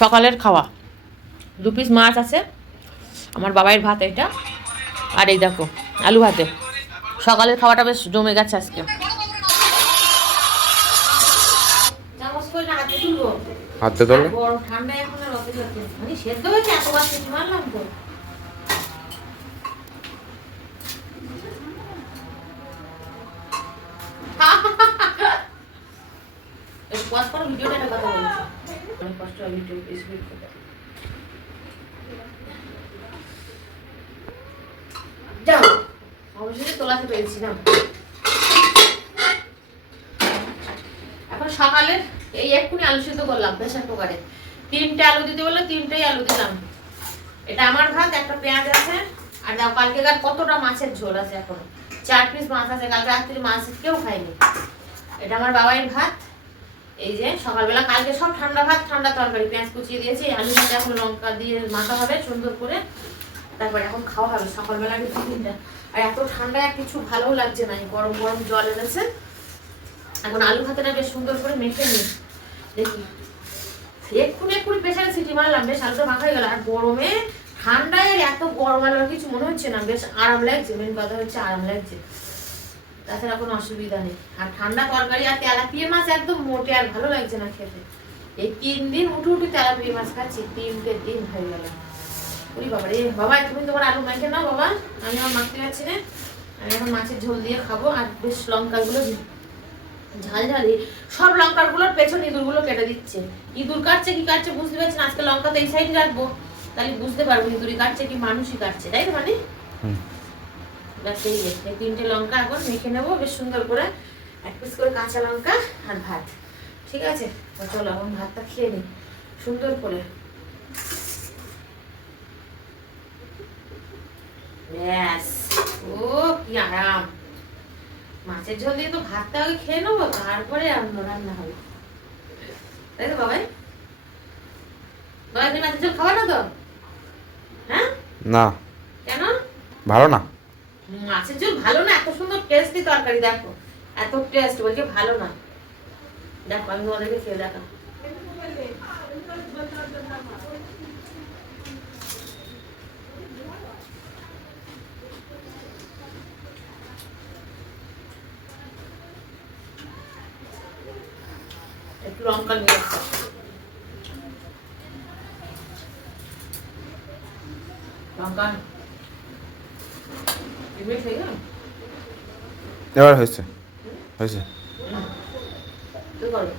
সকালের খাওয়া 2 পিস মাছ আছে, আমার বাবাইয়ের ভাত এটা, আর এই দেখো আলু ভাতে। সকালের খাওয়াটা বেশ জমে গেছে আজকে। হাতে তোলো। ঠান্ডা এখন মানে সেদ্ধ হয়েছে এতবার কিছু মারলাম তো। ভিডিওটা একটা কথা বলছি, অনেক কষ্ট হয় ভিডিও স্পিড করতে। যাও অবশ্যই তোলাতে পেরেছি না। এখন সকালের এই এক্ষুনি আলু সিদ্ধ করলাম প্রেসার কুকারে। 3টে আলু দিতে বললো 3টেই আলু দিলাম। এটা আমার ভাত, একটা পেঁয়াজ আছে, আর দাও কালকেকার কতটা মাছের ঝোল আছে, এখন 4 পিস মাছ আছে, কালকে রাত্রি মাছ কেউ খায়নি। এটা আমার বাবাইয়ের ভাত। এই যে সকালবেলা কালকে সব ঠান্ডা ভাত ঠান্ডা তরকারি, পেঁয়াজ কুচিয়ে দিয়েছি, আলু ভাতে এখন লঙ্কা দিয়ে মাখা হবে সুন্দর করে, তারপর এখন খাওয়া হবে সকালবেলা টিফিনটা। আর এত ঠান্ডায় আর কিছু ভালো লাগছে না, গরম গরম জল এনেছে। এখন আলু ভাতেটা বেশ সুন্দর করে মেখে নিই, দেখি এক্ষুনি প্রেসারে সিটি মারলাম, বেশ আলুটা মাখা হয়ে গেল। আর গরমে ঠান্ডায় এত গরম আলু কিছু মনে হচ্ছে না, বেশ আরাম লাগছে, মেন কথা হচ্ছে আরাম লাগছে, তাছাড়া কোনো অসুবিধা নেই। আর ঠান্ডা তরকারি আর তেলাপিয়া মাছ একদম মোটে আর ভালো লাগছে না খেতে। এই 3 দিন উঠে তেলাপিয়া মাছ খাচ্ছি, 3টে দিন হয়ে গেল। ওরে বাবা রে, বাবা তুমি তোমার আলু মাখে নাও বাবা, আমি আমার মাখতে পারছি না। আমি এখন মাছের ঝোল দিয়ে খাবো। আর বেশ লঙ্কাগুলো ঝাল ঝালি, সব লঙ্কাগুলোর পেছন ইঁদুরগুলো কেটে দিচ্ছে। ইঁদুর কাটছে কি কাটছে বুঝতে পারছি না। আজকে লঙ্কা তো এই সাইডে রাখবো, তাহলে বুঝতে পারবো ইঁদুরি কাটছে কি মানুষই কাটছে, তাই তো? মানে এই 3টে লঙ্কা এখন মেখে নেবো বেশ সুন্দর করে, 1 পিস করে কাঁচা লঙ্কা আর ভাত। ঠিক আছে, চলো এখন ভাতটা খেয়ে নিই সুন্দর করে। ব্যাস, ও কি আরাম। মাছের ঝোল দিয়ে তো ভাতটা আগে খেয়ে নেবো, তারপরে রান্না হবে, তাই তো বাবাই? বাবাই তুমি মাছের ঝোল খাবা না তো? হ্যাঁ না। কেন? ভালো না। মাছের ঝোল ভালো না? এত সুন্দর টেস্টি তরকারি, দেখো এত টেস্ট, বলছে ভালো না। দেখো আমি তোমাদেরকে খেয়ে দেখা। একটু লঙ্কা নিয়ে আসতে, লঙ্কা এবার হয়েছে হয়েছে। করো